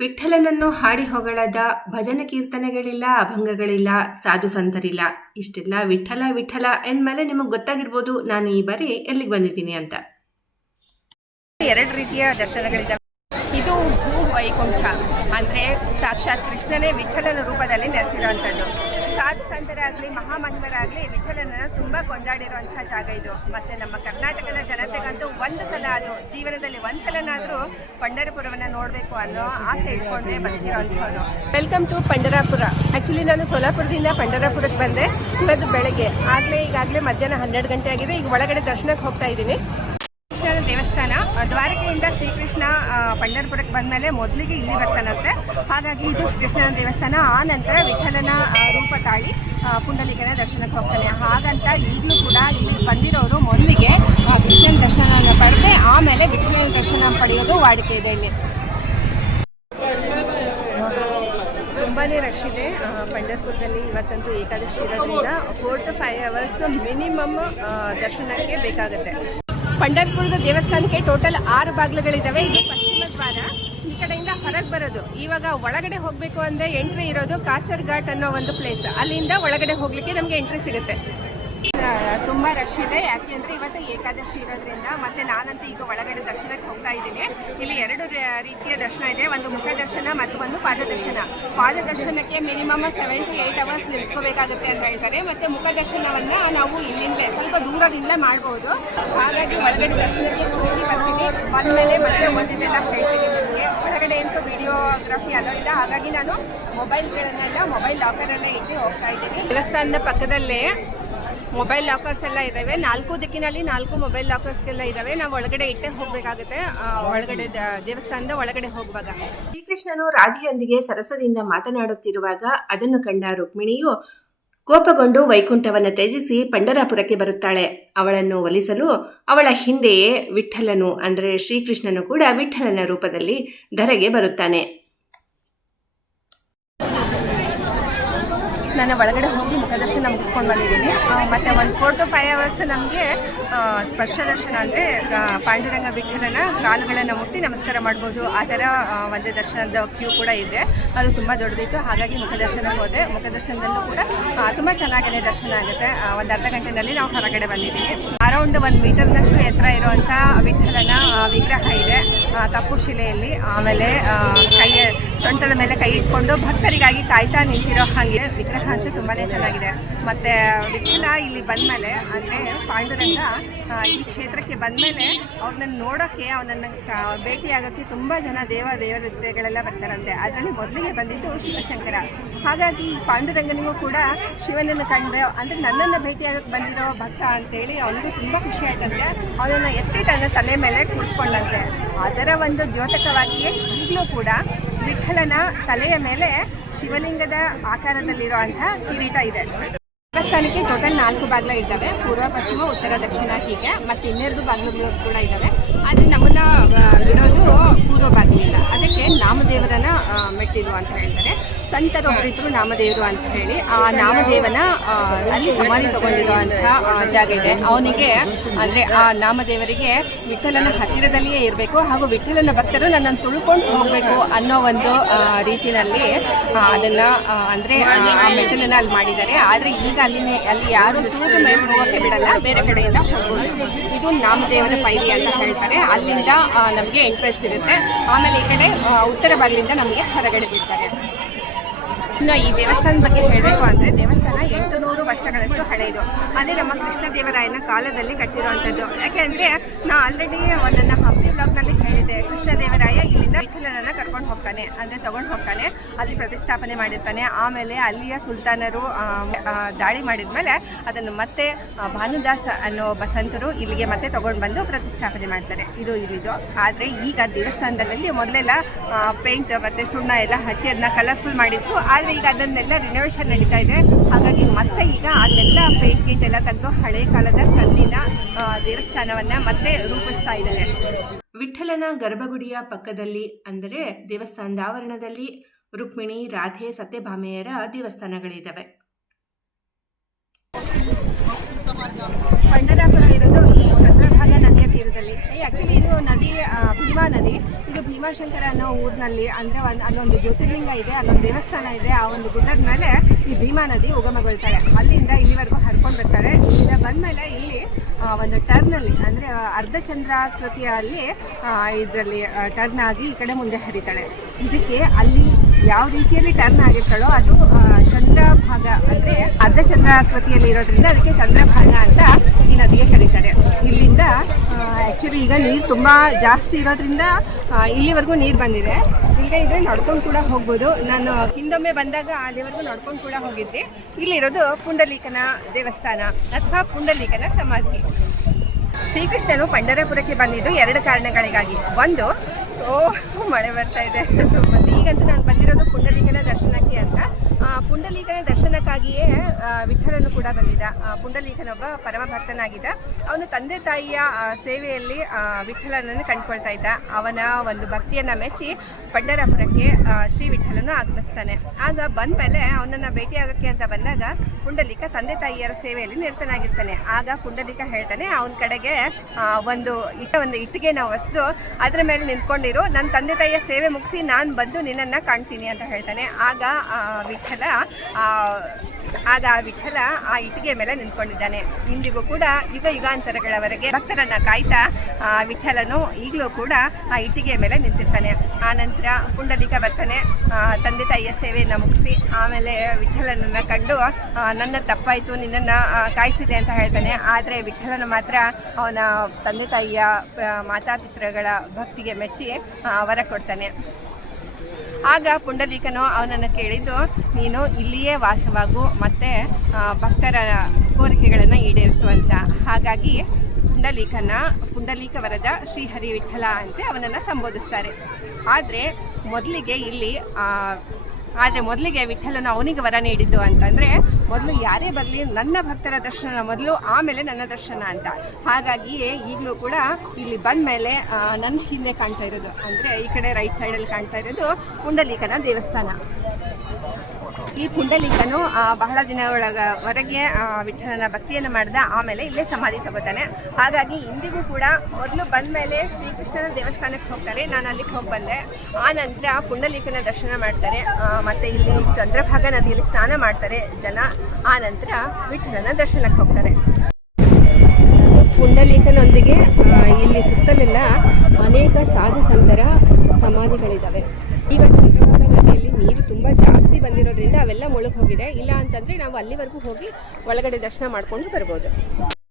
ವಿಠ್ಠಲನನ್ನು ಹಾಡಿ ಹೊಗಳದ ಭಜನ ಕೀರ್ತನೆಗಳಿಲ್ಲ, ಅಭಂಗಗಳಿಲ್ಲ, ಸಾಧು ಸಂತರಿಲ್ಲ. ಇಷ್ಟೆಲ್ಲ ವಿಠ್ಠಲ ವಿಠ್ಠಲ ಎಂದ್ಮೇಲೆ ನಿಮಗೆ ಗೊತ್ತಾಗಿರ್ಬೋದು ನಾನು ಈ ಬಾರಿ ಎಲ್ಲಿಗೆ ಬಂದಿದ್ದೀನಿ ಅಂತ. 2 ರೀತಿಯ ದರ್ಶನಗಳಿದ್ದಾವೆ. ಇದು ಭೂ ವೈಕುಂಠ ಅಂದರೆ ಸಾಕ್ಷಾತ್ ಕೃಷ್ಣನೇ ವಿಠ್ಠಲನ ರೂಪದಲ್ಲಿ ನೆಲೆಸಿರುವಂಥದ್ದು. ಸಾಧು ಸಂತರಾಗಲಿ ಮಹಾಮಹಿಮರಾಗಲಿ ವಿಠ್ಠಲನ ತುಂಬ ಕೊಂಡಾಡಿರುವಂತಹ ಜಾಗ ಇದು. ಮತ್ತು ನಮ್ಮ ಕರ್ನಾಟಕದ ಜನತೆಗಂತೂ ಒಂದು ಸಲ ಆದರೂ ಜೀವನದಲ್ಲಿ ಒಂದು ಸಲನಾದರೂ ಪಂಢರಪುರವನ್ನು ನೋಡಬೇಕು ಅನ್ನೋ ಆಸೆ ಇಟ್ಕೊಂಡೇ ಬಂದಿರೋಂಥವ್ರು. Welcome to Pandharpur. ಆ್ಯಕ್ಚುಲಿ ನಾನು ಸೋಲಾಪುರದಿಂದ ಪಂಢರಾಪುರಕ್ಕೆ ಬಂದೆ ಇವತ್ತು ಬೆಳಗ್ಗೆ. ಈಗಾಗಲೇ ಮಧ್ಯಾಹ್ನ 12 ಗಂಟೆ ಆಗಿದೆ. ಈಗ ಒಳಗಡೆ ದರ್ಶನಕ್ಕೆ ಹೋಗ್ತಾ ಇದ್ದೀನಿ. ಕೃಷ್ಣನ ದೇವಸ್ಥಾನ ದ್ವಾರಕೆಯಿಂದ ಶ್ರೀಕೃಷ್ಣ ಪಂಢರಪುರಕ್ಕೆ ಬಂದಮೇಲೆ ಮೊದಲಿಗೆ ಇಲ್ಲಿ ಬರ್ತಾನಂತೆ. ಹಾಗಾಗಿ ಇದು ಕೃಷ್ಣನ ದೇವಸ್ಥಾನ. ಆ ನಂತರ ವಿಠಲನ ರೂಪ ತಾಳಿ ಪುಂಡಲಿಕನ ದರ್ಶನಕ್ಕೆ ಹೋಗ್ತಾನೆ. ಹಾಗಂತ ಈಗಲೂ ಕೂಡ ಇಲ್ಲಿ ಬಂದಿರೋರು ಮೊದಲಿಗೆ ಕೃಷ್ಣನ ದರ್ಶನ ಪಡೆದು ಆಮೇಲೆ ವಿಠಲನ ದರ್ಶನ ಪಡೆಯೋದು ವಾಡಿಕೆ ಇದೆ. ಇಲ್ಲಿ ತುಂಬಾ ರಶ್ ಇದೆ ಪಂಢರಪುರದಲ್ಲಿ. ಇವತ್ತಂತೂ ಏಕಾದಶಿ ಇರೋದ್ರಿಂದ 4 to 5 hours ಮಿನಿಮಮ್ ದರ್ಶನಕ್ಕೆ ಬೇಕಾಗುತ್ತೆ. ಪಂಢರಪುರದ ದೇವಸ್ಥಾನಕ್ಕೆ ಟೋಟಲ್ 6 ಬಾಗಿಲುಗಳಿದ್ದಾವೆ. ಇದು ಪಶ್ಚಿಮ ದ್ವಾರ. ಈ ಕಡೆಯಿಂದ ಹೊರಗೆ ಬರೋದು. ಇವಾಗ ಒಳಗಡೆ ಹೋಗಬೇಕು ಅಂದ್ರೆ ಎಂಟ್ರಿ ಇರೋದು ಕಾಸರ್ ಘಾಟ್ ಅನ್ನೋ ಒಂದು ಪ್ಲೇಸ್. ಅಲ್ಲಿಂದ ಒಳಗಡೆ ಹೋಗ್ಲಿಕ್ಕೆ ನಮಗೆ ಎಂಟ್ರಿ ಸಿಗುತ್ತೆ. ತುಂಬ ರಶ್ ಇದೆ. ಯಾಕೆಂದ್ರೆ ಇವತ್ತು ಏಕಾದಶಿ ಇರೋದ್ರಿಂದ. ಮತ್ತೆ ನಾನಂತೂ ಈಗ ಒಳಗಡೆ ದರ್ಶನಕ್ಕೆ ಹೋಗ್ತಾ ಇದ್ದೀನಿ. ಇಲ್ಲಿ 2 ರೀತಿಯ ದರ್ಶನ ಇದೆ. ಒಂದು ಮುಖ ದರ್ಶನ ಮತ್ತು ಒಂದು ಪಾದದರ್ಶನ. ಪಾದದರ್ಶನಕ್ಕೆ ಮಿನಿಮಮ್ 7 to 8 hours ನಿಲ್ಕೋಬೇಕಾಗುತ್ತೆ ಅಂತ ಹೇಳ್ತಾರೆ. ಮತ್ತೆ ಮುಖ ದರ್ಶನವನ್ನ ನಾವು ಇಲ್ಲಿಂದಲೇ ಸ್ವಲ್ಪ ದೂರದಿಂದಲೇ ಮಾಡಬಹುದು. ಹಾಗಾಗಿ ಒಳಗಡೆ ದರ್ಶನಕ್ಕೆ ಹೋಗಿ ಬರ್ತೀನಿ. ಬಂದಮೇಲೆ ಮತ್ತೆ ಒಂದಿದೆಲ್ಲ ಹೇಳ್ತೀನಿ ನಿಮಗೆ. ಒಳಗಡೆ ಅಂತೂ ವಿಡಿಯೋಗ್ರಫಿ ಅಲ್ಲೋ ಇಲ್ಲ. ಹಾಗಾಗಿ ನಾನು ಮೊಬೈಲ್ಗಳನ್ನೆಲ್ಲ ಮೊಬೈಲ್ ಲಾಕರಲ್ಲೇ ಇಟ್ಟು ಹೋಗ್ತಾ ಇದ್ದೀನಿ. ದೇವಸ್ಥಾನದ ಪಕ್ಕದಲ್ಲೇ ಮೊಬೈಲ್ ಲಾಕರ್ಸ್ ಎಲ್ಲ ಇದ್ದಾವೆ. 4 ದಿಕ್ಕಿನಲ್ಲಿ 4 ಮೊಬೈಲ್ ಲಾಕರ್ಸ್ಗೆಲ್ಲ ಇದ್ದಾವೆ. ನಾವು ಒಳಗಡೆ ಇಟ್ಟೇ ಹೋಗಬೇಕಾಗುತ್ತೆ. ಒಳಗಡೆ ದೇವಸ್ಥಾನದ ಒಳಗಡೆ ಹೋಗುವಾಗ ಶ್ರೀಕೃಷ್ಣನು ರಾಧೆಯೊಂದಿಗೆ ಸರಸದಿಂದ ಮಾತನಾಡುತ್ತಿರುವಾಗ ಅದನ್ನು ಕಂಡ ರುಕ್ಮಿಣಿಯು ಕೋಪಗೊಂಡು ವೈಕುಂಠವನ್ನು ತ್ಯಜಿಸಿ ಪಂಢರಾಪುರಕ್ಕೆ ಬರುತ್ತಾಳೆ. ಅವಳನ್ನು ಒಲಿಸಲು ಅವಳ ಹಿಂದೆಯೇ ವಿಠ್ಠಲನು ಅಂದರೆ ಶ್ರೀಕೃಷ್ಣನು ಕೂಡ ವಿಠ್ಠಲನ ರೂಪದಲ್ಲಿ ಧರೆಗೆ ಬರುತ್ತಾನೆ. ನಾನು ಒಳಗಡೆ ಹೋಗಿ ಮುಖದರ್ಶನ ಮುಗಿಸ್ಕೊಂಡು ಬಂದಿದ್ದೀನಿ. ಮತ್ತು ಒಂದು 4 to 5 hours ನಮಗೆ ಸ್ಪರ್ಶ ದರ್ಶನ ಅಂದರೆ ಪಾಂಡುರಂಗ ವಿಠ್ಠಲನ ಕಾಲುಗಳನ್ನು ಮುಟ್ಟಿ ನಮಸ್ಕಾರ ಮಾಡ್ಬೋದು. ಆ ಥರ ಒಂದು ದರ್ಶನದ ಕ್ಯೂ ಕೂಡ ಇದೆ. ಅದು ತುಂಬ ದೊಡ್ಡದಿತ್ತು. ಹಾಗಾಗಿ ಮುಖದರ್ಶನಕ್ಕೆ ಹೋದೆ. ಮುಖದರ್ಶನದಲ್ಲೂ ಕೂಡ ತುಂಬ ಚೆನ್ನಾಗೇ ದರ್ಶನ ಆಗುತ್ತೆ. ಒಂದು ಅರ್ಧ ಗಂಟೆಯಲ್ಲಿ ನಾವು ಹೊರಗಡೆ ಬಂದಿದ್ದೀವಿ. ಅರೌಂಡ್ 1 ಮೀಟರ್ನಷ್ಟು ಎತ್ತರ ಇರುವಂಥ ವಿಠ್ಠಲನ ವಿಗ್ರಹ ಇದೆ ಕಪ್ಪು ಶಿಲೆಯಲ್ಲಿ. ಆಮೇಲೆ ಸೊಂಟದ ಮೇಲೆ ಕೈ ಇಟ್ಕೊಂಡು ಭಕ್ತರಿಗಾಗಿ ಕಾಯ್ತಾ ನಿಂತಿರೋ ಹಾಗೆ ವಿಗ್ರಹ ಅಂತೂ ತುಂಬಾ ಚೆನ್ನಾಗಿದೆ. ಮತ್ತು ವಿಠ್ಠಲ ಇಲ್ಲಿ ಬಂದಮೇಲೆ ಅಂದರೆ ಪಾಂಡುರಂಗ ಈ ಕ್ಷೇತ್ರಕ್ಕೆ ಬಂದಮೇಲೆ ಅವ್ರನ್ನ ನೋಡೋಕ್ಕೆ ಅವನನ್ನು ಭೇಟಿಯಾಗೋಕ್ಕೆ ತುಂಬ ಜನ ದೇವತೆಗಳೆಲ್ಲ ಬರ್ತಾರಂತೆ. ಅದರಲ್ಲಿ ಮೊದಲಿಗೆ ಬಂದಿದ್ದು ಶಿವಶಂಕರ. ಹಾಗಾಗಿ ಈ ಪಾಂಡುರಂಗನಿಗೂ ಕೂಡ ಶಿವನನ್ನು ಕಂಡು ಅಂದರೆ ನನ್ನನ್ನು ಭೇಟಿಯಾಗೋಕ್ಕೆ ಬಂದಿರೋ ಭಕ್ತ ಅಂತೇಳಿ ಅವನಿಗೂ ತುಂಬ ಖುಷಿ ಆಯ್ತಂತೆ. ಅವನನ್ನು ಎತ್ತಿ ತನ್ನ ತಲೆ ಮೇಲೆ ಕೂರಿಸ್ಕೊಂಡಂತೆ. ಅದರ ಒಂದು ದ್ಯೋತಕವಾಗಿಯೇ ಈಗಲೂ ಕೂಡ ವಿಠ್ಠಲನ ತಲೆಯ ಮೇಲೆ ಶಿವಲಿಂಗದ ಆಕಾರದಲ್ಲಿರುವಂಥ ಕಿರೀಟ ಇದೆ. ದೇವಸ್ಥಾನಕ್ಕೆ ಟೋಟಲ್ 4 ಬಾಗಿಲ ಇದ್ದಾವೆ. ಪೂರ್ವ, ಪಶ್ಚಿಮ, ಉತ್ತರ, ದಕ್ಷಿಣ ಹೀಗೆ. ಮತ್ತು 12 ಬಾಗಿಲುಗಳು ಕೂಡ ಇದ್ದಾವೆ. ಆದರೆ ನಮ್ಮನ್ನ ಬಿಡೋದು ಪೂರ್ವ ಬಾಗಿಲಿಲ್ಲ. ಅದಕ್ಕೆ ನಾಮದೇವರನ್ನ ಮೆಟ್ಟಿಲು ಅಂತ ಹೇಳ್ತಾರೆ. ಸಂತರು ಒಬ್ಬರಿದ್ರು ನಾಮದೇವರು ಅಂತ ಹೇಳಿ. ಆ ನಾಮದೇವನ ಅಲ್ಲಿ ಸಮಾಧಿ ತಗೊಂಡಿರುವಂಥ ಜಾಗ ಇದೆ. ಅವನಿಗೆ ಅಂದರೆ ಆ ನಾಮದೇವರಿಗೆ ವಿಠ್ಠಲನ ಹತ್ತಿರದಲ್ಲಿಯೇ ಇರಬೇಕು ಹಾಗೂ ವಿಠ್ಠಲನ ಭಕ್ತರು ನನ್ನನ್ನು ತುಳ್ಕೊಂಡು ಹೋಗಬೇಕು ಅನ್ನೋ ಒಂದು ರೀತಿಯಲ್ಲಿ ಅದನ್ನು ಅಂದರೆ ಆ ಮೆಟ್ಟಿಲನ್ನು ಅಲ್ಲಿ ಮಾಡಿದ್ದಾರೆ. ಆದರೆ ಈಗ ಅಲ್ಲಿ ಯಾರು ತುಳಿದು ಮೇಲೆ ಹೋಗೋಕ್ಕೆ ಬಿಡಲ್ಲ, ಬೇರೆ ಕಡೆಯಿಂದ ಹೋಗ್ಬೋದು. ಇದು ನಾಮದೇವನ ಪೈರಿ ಅಂತ ಹೇಳ್ತಾರೆ. ಅಲ್ಲಿಂದ ನಮಗೆ ಎಂಟ್ರೆನ್ಸ್ ಇರುತ್ತೆ. ಆಮೇಲೆ ಈ ಕಡೆ ಉತ್ತರ ಬಾಗಿಲಿಂದ ನಮಗೆ ಹೊರಗಡೆ ಬಿಡ್ತಾರೆ. ಇನ್ನು ಈ ದೇವಸ್ಥಾನದ ಬಗ್ಗೆ ಹೇಳಬೇಕು ಅಂದರೆ ದೇವಸ್ಥಾನ 800 ವರ್ಷಗಳಷ್ಟು ಹಳೆಯದು. ಅದೇ ನಮ್ಮ ಕೃಷ್ಣದೇವರಾಯನ ಕಾಲದಲ್ಲಿ ಕಟ್ಟಿರುವಂಥದ್ದು. ಯಾಕೆಂದರೆ ನಾ ಆಲ್ರೆಡಿ ಒಂದನ್ನು ಹಂಪಿ ಬ್ಲಾಗ್ನಲ್ಲಿ ಹೇಳಿದ್ದೆ. ಕೃಷ್ಣದೇವರಾಯ ಇಲ್ಲಿಂದ ವಿಠ್ಠಲನನ್ನು ಕರ್ಕೊಂಡು ಹೋಗ್ತಾನೆ, ಅಂದರೆ ತೊಗೊಂಡು ಹೋಗ್ತಾನೆ. ಅಲ್ಲಿ ಪ್ರತಿಷ್ಠಾಪನೆ ಮಾಡಿರ್ತಾನೆ. ಆಮೇಲೆ ಅಲ್ಲಿಯ ಸುಲ್ತಾನರು ದಾಳಿ ಮಾಡಿದ ಮೇಲೆ ಅದನ್ನು ಮತ್ತೆ ಭಾನುದಾಸ ಅನ್ನೋ ಒಬ್ಬ ಸಂತರು ಇಲ್ಲಿಗೆ ಮತ್ತೆ ತೊಗೊಂಡು ಬಂದು ಪ್ರತಿಷ್ಠಾಪನೆ ಮಾಡ್ತಾರೆ. ಇದು ಇಲ್ಲಿದು. ಆದರೆ ಈಗ ದೇವಸ್ಥಾನದಲ್ಲಿ ಮೊದಲೆಲ್ಲ ಪೇಂಟ್ ಮತ್ತು ಸುಣ್ಣ ಎಲ್ಲ ಹಚ್ಚಿ ಅದನ್ನ ಕಲರ್ಫುಲ್ ಮಾಡಿತ್ತು. ಆದರೆ ಈಗ ಅದನ್ನೆಲ್ಲ ರಿನೋವೇಷನ್ ನಡೀತಾ ಇದೆ. ಹಾಗಾಗಿ ಮತ್ತೆ ಈಗ ಅದೆಲ್ಲ ಪೇಂಟ್ ಎಲ್ಲ ತೆಗೆದು ಹಳೆ ಕಾಲದ ಕಲ್ಲಿನ ದೇವಸ್ಥಾನವನ್ನು ಮತ್ತೆ ರೂಪಿಸ್ತಾ ಇದ್ದಾರೆ. ವಿಠ್ಠಲನ ಗರ್ಭಗುಡಿಯ ಪಕ್ಕದಲ್ಲಿ ಅಂದರೆ ದೇವಸ್ಥಾನದ ಆವರಣದಲ್ಲಿ ರುಕ್ಮಿಣಿ, ರಾಧೆ, ಸತ್ಯಭಾಮೆಯರ ದೇವಸ್ಥಾನಗಳಿದ್ದಾವೆ. ಪಂಢರಾಪುರ ಇರೋದು ಈ ಚಂದ್ರಭಾಗ ನದಿಯ ತೀರದಲ್ಲಿ. ಆ್ಯಕ್ಚುಲಿ ಇದು ನದಿ ಭೀಮಾ ನದಿ. ಇದು ಭೀಮಾಶಂಕರ ಅನ್ನೋ ಊರಿನಲ್ಲಿ ಅಂದರೆ ಅಲ್ಲೊಂದು ಜ್ಯೋತಿರ್ಲಿಂಗ ಇದೆ, ಅಲ್ಲೊಂದು ದೇವಸ್ಥಾನ ಇದೆ. ಆ ಒಂದು ಗುಡ್ಡದ ಮೇಲೆ ಈ ಭೀಮಾ ನದಿ ಉಗಮಗೊಳ್ತಾಳೆ. ಅಲ್ಲಿಂದ ಇಲ್ಲಿವರೆಗೂ ಹರ್ಕೊಂಡು ಬರ್ತಾರೆ. ಇಲ್ಲಿಂದ ಬಂದಮೇಲೆ ಇಲ್ಲಿ ಒಂದು ಟರ್ನಲ್ಲಿ ಅಂದರೆ ಅರ್ಧಚಂದ್ರಾಕೃತಿಯಲ್ಲಿ ಇದರಲ್ಲಿ ಟರ್ನ್ ಆಗಿ ಈ ಕಡೆ ಮುಂದೆ ಹರಿತಾಳೆ. ಇದಕ್ಕೆ ಅಲ್ಲಿ ಯಾವ ರೀತಿಯಲ್ಲಿ ಟರ್ನ್ ಆಗಿರ್ತಾಳೋ ಅದು ಚಂದ್ರಭಾಗ ಅಂದರೆ ಅರ್ಧಚಂದ್ರಾಕೃತಿಯಲ್ಲಿ ಇರೋದ್ರಿಂದ ಅದಕ್ಕೆ ಚಂದ್ರಭಾಗ ಅಂತ ಈ ನದಿಗೆ ಕರೀತಾರೆ. ಇಲ್ಲಿಂದ ಆ್ಯಕ್ಚುಲಿ ಈಗ ನೀರು ತುಂಬ ಜಾಸ್ತಿ ಇರೋದ್ರಿಂದ ಇಲ್ಲಿವರೆಗೂ ನೀರು ಬಂದಿದೆ. ಇಲ್ಲೇ ಇದ್ರೆ ನಡ್ಕೊಂಡು ಕೂಡ ಹೋಗ್ಬೋದು. ನಾನು ಹಿಂದೊಮ್ಮೆ ಬಂದಾಗ ಅಲ್ಲಿವರೆಗೂ ನಡ್ಕೊಂಡು ಕೂಡ ಹೋಗಿದ್ದೆ. ಇಲ್ಲಿರೋದು ಪುಂಡಲೀಕನ ದೇವಸ್ಥಾನ ಅಥವಾ ಪುಂಡಲೀಕನ ಸಮಾಧಿ. ಶ್ರೀಕೃಷ್ಣನು ಪಂಢರಪುರಕ್ಕೆ ಬಂದಿದ್ದು 2 ಕಾರಣಗಳಿಗಾಗಿ. ಒಂದು, ಮಳೆ ಬರ್ತಾ ಇದೆ. ಈಗಂತೂ ನಾನು ಬಂದಿರೋದು ಪುಂಡಲೀಕನ ದರ್ಶನಕ್ಕೆ ಅಂತ. ಪುಂಡಲೀಕನ ದರ್ಶನಕ್ಕಾಗಿಯೇ ವಿಠಲನು ಕೂಡ ಬಂದಿದ್ದ. ಪುಂಡಲೀಕನೊಬ್ಬ ಪರಮ ಭಕ್ತನಾಗಿದ್ದ. ಅವನು ತಂದೆ ತಾಯಿಯ ಸೇವೆಯಲ್ಲಿ ವಿಠಲನನ್ನು ಕಂಡುಕೊಳ್ತಾ ಇದ್ದ. ಅವನ ಒಂದು ಭಕ್ತಿಯನ್ನು ಮೆಚ್ಚಿ ಪಂಢರಪುರಕ್ಕೆ ಶ್ರೀ ವಿಠಲನು ಆಗಮಿಸ್ತಾನೆ. ಆಗ ಬಂದ ಮೇಲೆ ಅವನನ್ನು ಭೇಟಿಯಾಗೋಕ್ಕೆ ಅಂತ ಬಂದಾಗ ಪುಂಡಲೀಕ ತಂದೆ ತಾಯಿಯರ ಸೇವೆಯಲ್ಲಿ ನಿರತನಾಗಿರ್ತಾನೆ. ಆಗ ಪುಂಡಲೀಕ ಹೇಳ್ತಾನೆ ಅವನ ಕಡೆಗೆ ಒಂದು ಇಟ್ಟಿಗೆನ ಒಸ್ದು ಅದರ ಮೇಲೆ ನಿಂತ್ಕೊಂಡಿರು, ನನ್ನ ತಂದೆ ತಾಯಿಯ ಸೇವೆ ಮುಗಿಸಿ ನಾನು ಬಂದು ನಿನ್ನನ್ನು ಕಾಣ್ತೀನಿ ಅಂತ ಹೇಳ್ತಾನೆ. ಆಗ ವಿಠಲ ಆ ಇಟ್ಟಿಗೆ ಮೇಲೆ ನಿಂತ್ಕೊಂಡಿದ್ದಾನೆ. ಇಂದಿಗೂ ಕೂಡ ಯುಗಾಂತರಗಳವರೆಗೆ ಭಕ್ತರನ್ನು ಕಾಯ್ತಾ ವಿಠಲನು ಈಗಲೂ ಕೂಡ ಆ ಇಟ್ಟಿಗೆ ಮೇಲೆ ನಿಂತಿರ್ತಾನೆ. ಆ ನಂತರ ಪುಂಡಲೀಕ ಬರ್ತಾನೆ, ತಂದೆ ತಾಯಿಯ ಸೇವೆಯನ್ನು ಮುಗಿಸಿ ಆಮೇಲೆ ವಿಠಲನನ್ನು ಕಂಡು ನನ್ನ ತಪ್ಪಾಯಿತು, ನಿನ್ನನ್ನು ಕಾಯಿಸಿದೆ ಅಂತ ಹೇಳ್ತಾನೆ. ಆದರೆ ವಿಠಲನ ಮಾತ್ರ ಅವನ ತಂದೆ ತಾಯಿಯ ಮಾತಾಪಿತೃಗಳ ಭಕ್ತಿಗೆ ಮೆಚ್ಚಿ ವರ ಕೊಡ್ತಾನೆ. ಆಗ ಪುಂಡಲೀಕನು ಅವನನ್ನು ಕೇಳಿದ್ದು, ನೀನು ಇಲ್ಲಿಯೇ ವಾಸವಾಗು ಮತ್ತು ಭಕ್ತರ ಕೋರಿಕೆಗಳನ್ನು ಈಡೇರಿಸುವಂತ. ಹಾಗಾಗಿ ಪುಂಡಲೀಕ ವರದ ಶ್ರೀಹರಿ ವಿಠಲ ಅಂತ ಅವನನ್ನು ಸಂಬೋಧಿಸ್ತಾರೆ. ಆದರೆ ಮೊದಲಿಗೆ ವಿಠಲನು ಅವನಿಗೆ ವರ ನೀಡಿದ್ದು ಅಂತಂದರೆ, ಮೊದಲು ಯಾರೇ ಬರಲಿ ನನ್ನ ಭಕ್ತರ ದರ್ಶನ ಮೊದಲು, ಆಮೇಲೆ ನನ್ನ ದರ್ಶನ ಅಂತ. ಹಾಗಾಗಿಯೇ ಈಗಲೂ ಕೂಡ ಇಲ್ಲಿ ಬಂದ ಮೇಲೆ ನನ್ನ ಹಿಂದೆ ಕಾಣ್ತಾ ಇರೋದು ಅಂದರೆ ಈ ಕಡೆ ರೈಟ್ ಸೈಡಲ್ಲಿ ಕಾಣ್ತಾ ಇರೋದು ಪುಂಡಲೀಕನ ದೇವಸ್ಥಾನ. ಈ ಪುಂಡಲೀಕನು ಬಹಳ ದಿನಗಳವರೆಗೆ ವಿಠಲನ ಭಕ್ತಿಯನ್ನು ಮಾಡಿದ. ಆಮೇಲೆ ಇಲ್ಲೇ ಸಮಾಧಿ ತಗೋತಾನೆ. ಹಾಗಾಗಿ ಇಂದಿಗೂ ಕೂಡ ಮೊದಲು ಬಂದ ಮೇಲೆ ಶ್ರೀಕೃಷ್ಣನ ದೇವಸ್ಥಾನಕ್ಕೆ ಹೋಗ್ತಾರೆ. ನಾನು ಅಲ್ಲಿಗೆ ಹೋಗಿ ಬಂದೆ. ಆ ನಂತರ ಪುಂಡಲೀಕನ ದರ್ಶನ ಮಾಡ್ತಾರೆ. ಮತ್ತು ಇಲ್ಲಿ ಚಂದ್ರಭಾಗ ನದಿಯಲ್ಲಿ ಸ್ನಾನ ಮಾಡ್ತಾರೆ ಜನ. ಆ ನಂತರ ವಿಠಲನ ದರ್ಶನಕ್ಕೆ ಹೋಗ್ತಾರೆ. ಪುಂಡಲೀಕನೊಂದಿಗೆ ಇಲ್ಲಿ ಸುತ್ತಲೆಲ್ಲ ಅನೇಕ ಸಾಧು ಸಂತರ ಸಮಾಧಿಗಳಿದ್ದಾವೆ. ಈಗ ಚಂದ್ರಭಾಗ ನದಿಯಲ್ಲಿ ನೀರು ತುಂಬ ಜಾಸ್ತಿ ಬಂದಿರೋದ್ರಿಂದ ಅವೆಲ್ಲ ಮುಳುಗಿ ಹೋಗಿದೆ. ಇಲ್ಲ ಅಂತಂದರೆ ನಾವು ಅಲ್ಲಿವರೆಗೂ ಹೋಗಿ ಒಳಗಡೆ ದರ್ಶನ ಮಾಡಿಕೊಂಡು ಬರ್ಬೋದು.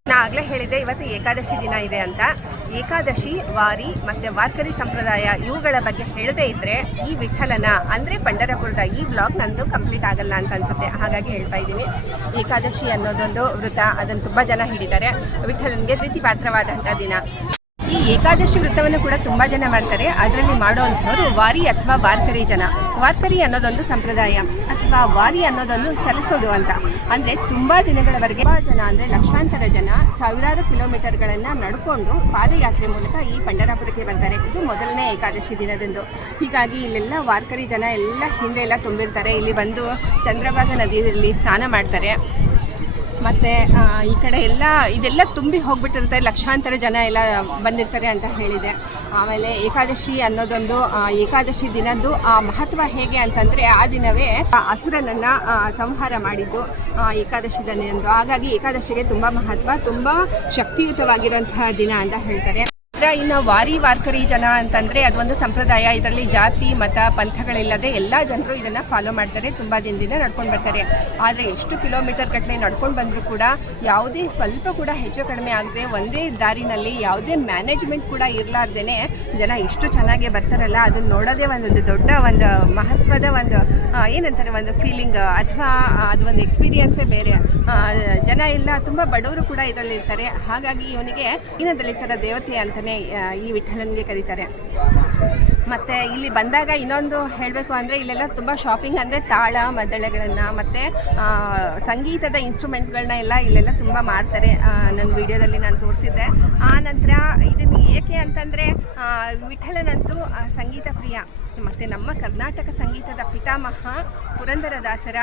ನಾ ಆಗಲೇ ಹೇಳಿದ್ದೆ ಇವತ್ತು ಏಕಾದಶಿ ದಿನ ಇದೆ ಅಂತ. ಏಕಾದಶಿ, ವಾರಿ ಮತ್ತು ವಾರ್ಕರಿ ಸಂಪ್ರದಾಯ ಇವುಗಳ ಬಗ್ಗೆ ಹೇಳದೇ ಇದ್ದರೆ ಈ ವಿಠಲನ ಅಂದರೆ ಪಂಢರಪುರದ ಈ ವ್ಲಾಗ್ ನಂದು ಕಂಪ್ಲೀಟ್ ಆಗಲ್ಲ ಅಂತ ಅನಿಸುತ್ತೆ. ಹಾಗಾಗಿ ಹೇಳ್ತಾ ಇದ್ದೀನಿ. ಏಕಾದಶಿ ಅನ್ನೋದೊಂದು ವೃತ, ಅದನ್ನು ತುಂಬ ಜನ ಹಿಡಿತಾರೆ. ವಿಠಲನಿಗೆ ಪ್ರೀತಿ ಪಾತ್ರವಾದಂಥ ದಿನ. ಈ ಏಕಾದಶಿ ವೃತ್ತವನ್ನು ಕೂಡ ತುಂಬ ಜನ ಮಾಡ್ತಾರೆ. ಅದರಲ್ಲಿ ಮಾಡುವಂಥವರು ವಾರಿ ಅಥವಾ ವಾರ್ಕರಿ ಜನ. ವಾರ್ಕರಿ ಅನ್ನೋದೊಂದು ಸಂಪ್ರದಾಯ ಅಥವಾ ವಾರಿ ಅನ್ನೋದೊಂದು ಚಲಿಸೋದು ಅಂತ. ಅಂದರೆ ತುಂಬ ದಿನಗಳವರೆಗೆ ಜನ ಅಂದರೆ ಲಕ್ಷಾಂತರ ಜನ ಸಾವಿರಾರು ಕಿಲೋಮೀಟರ್ಗಳನ್ನು ನಡ್ಕೊಂಡು ಪಾದಯಾತ್ರೆ ಮೂಲಕ ಈ ಪಂಢರಪುರಕ್ಕೆ ಬರ್ತಾರೆ. ಇದು ಮೊದಲನೇ ಏಕಾದಶಿ ದಿನದಂದು. ಹೀಗಾಗಿ ಇಲ್ಲೆಲ್ಲ ವಾರ್ಕರಿ ಜನ ಎಲ್ಲ ಹಿಂದೆ ಎಲ್ಲ ತುಂಬಿರ್ತಾರೆ. ಇಲ್ಲಿ ಬಂದು ಚಂದ್ರಭಾಗ ನದಿಯಲ್ಲಿ ಸ್ನಾನ ಮಾಡ್ತಾರೆ. ಮತ್ತು ಈ ಕಡೆ ಇದೆಲ್ಲ ತುಂಬಿ ಹೋಗ್ಬಿಟ್ಟಿರುತ್ತೆ. ಲಕ್ಷಾಂತರ ಜನ ಎಲ್ಲ ಬಂದಿರ್ತಾರೆ ಅಂತ ಹೇಳಿದೆ. ಆಮೇಲೆ ಏಕಾದಶಿ ಅನ್ನೋದೊಂದು ಏಕಾದಶಿ ದಿನದ್ದು ಮಹತ್ವ ಹೇಗೆ ಅಂತಂದರೆ, ಆ ದಿನವೇ ಅಸುರನನ್ನು ಸಂಹಾರ ಮಾಡಿದ್ದು ಏಕಾದಶಿ ದಿನದಂದು. ಹಾಗಾಗಿ ಏಕಾದಶಿಗೆ ತುಂಬ ಮಹತ್ವ, ತುಂಬ ಶಕ್ತಿಯುತವಾಗಿರುವಂತಹ ದಿನ ಅಂತ ಹೇಳ್ತಾರೆ. ಇನ್ನು ವಾರ್ಕರಿ ಜನ ಅಂತಂದರೆ ಅದೊಂದು ಸಂಪ್ರದಾಯ. ಇದರಲ್ಲಿ ಜಾತಿ ಮತ ಪಂಥಗಳಿಲ್ಲದೆ ಎಲ್ಲ ಜನರು ಇದನ್ನು ಫಾಲೋ ಮಾಡ್ತಾರೆ. ತುಂಬ ದಿನದಿಂದ ನಡ್ಕೊಂಡು ಬರ್ತಾರೆ. ಆದರೆ ಎಷ್ಟು ಕಿಲೋಮೀಟರ್ ಗಟ್ಟಲೆ ನಡ್ಕೊಂಡು ಬಂದರೂ ಕೂಡ ಯಾವುದೇ ಸ್ವಲ್ಪ ಕೂಡ ಹೆಚ್ಚು ಕಡಿಮೆ ಆಗದೆ ಒಂದೇ ದಾರಿನಲ್ಲಿ ಯಾವುದೇ ಮ್ಯಾನೇಜ್ಮೆಂಟ್ ಕೂಡ ಇರಲಾರ್ದೇ ಜನ ಎಷ್ಟು ಚೆನ್ನಾಗಿ ಬರ್ತಾರಲ್ಲ, ಅದನ್ನು ನೋಡೋದೇ ಒಂದು ದೊಡ್ಡ ಒಂದು ಮಹತ್ವದ ಒಂದು ಏನಂತಾರೆ ಒಂದು ಫೀಲಿಂಗ್ ಅಥವಾ ಅದು ಒಂದು ಎಕ್ಸ್ಪೀರಿಯನ್ಸೇ ಬೇರೆ. ಜನ ಎಲ್ಲ ತುಂಬ ಬಡವರು ಕೂಡ ಇದರಲ್ಲಿ ಇರ್ತಾರೆ. ಹಾಗಾಗಿ ಇವನಿಗೆ ದೀನದಲಿತರ ದೇವತೆ ಅಂತಲೇ ಈ ವಿಠಲನಿಗೆ ಕರೀತಾರೆ. ಮತ್ತು ಇಲ್ಲಿ ಬಂದಾಗ ಇನ್ನೊಂದು ಹೇಳಬೇಕು ಅಂದರೆ ಇಲ್ಲೆಲ್ಲ ತುಂಬ ಶಾಪಿಂಗ್ ಅಂದರೆ ತಾಳ ಮದ್ದಳೆಗಳನ್ನು ಮತ್ತು ಸಂಗೀತದ ಇನ್ಸ್ಟ್ರೂಮೆಂಟ್ಗಳನ್ನ ಇಲ್ಲೆಲ್ಲ ತುಂಬ ಮಾಡ್ತಾರೆ. ನನ್ನ ವಿಡಿಯೋದಲ್ಲಿ ನಾನು ತೋರಿಸಿದ್ದೆ. ಆ ನಂತರ ಇದನ್ನು ಏಕೆ ಅಂತಂದರೆ ವಿಠಲನಂತೂ ಸಂಗೀತ ಪ್ರಿಯ. ಮತ್ತು ನಮ್ಮ ಕರ್ನಾಟಕ ಸಂಗೀತದ ಪಿತಾಮಹ ಪುರಂದರದಾಸರ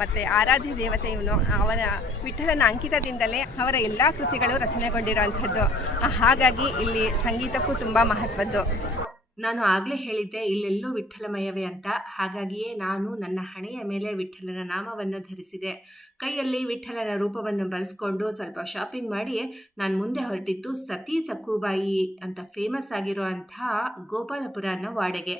ಮತ್ತು ಆರಾಧ್ಯ ದೇವತೆ ಇವನು. ಅವನ ವಿಠಲನ ಅಂಕಿತದಿಂದಲೇ ಅವರ ಎಲ್ಲ ಕೃತಿಗಳು ರಚನೆಗೊಂಡಿರುವಂಥದ್ದು. ಹಾಗಾಗಿ ಇಲ್ಲಿ ಸಂಗೀತಕ್ಕೂ ತುಂಬ ಮಹತ್ವದ್ದು. ನಾನು ಆಗಲೇ ಹೇಳಿದ್ದೆ ಇಲ್ಲೆಲ್ಲೂ ವಿಠ್ಠಲಮಯವೇ ಅಂತ. ಹಾಗಾಗಿಯೇ ನಾನು ನನ್ನ ಹಣೆಯ ಮೇಲೆ ವಿಠ್ಠಲನ ನಾಮವನ್ನು ಧರಿಸಿದೆ. ಕೈಯಲ್ಲಿ ವಿಠ್ಠಲನ ರೂಪವನ್ನು ಬಳಸ್ಕೊಂಡು ಸ್ವಲ್ಪ ಶಾಪಿಂಗ್ ಮಾಡಿ ನಾನು ಮುಂದೆ ಹೊರಟಿದ್ದು ಸತಿ ಸಕ್ಕುಬಾಯಿ ಅಂತ ಫೇಮಸ್ ಆಗಿರೋ ಅಂಥ ಗೋಪಾಲಪುರ ಅನ್ನೋ ವಾಡೆಗೆ.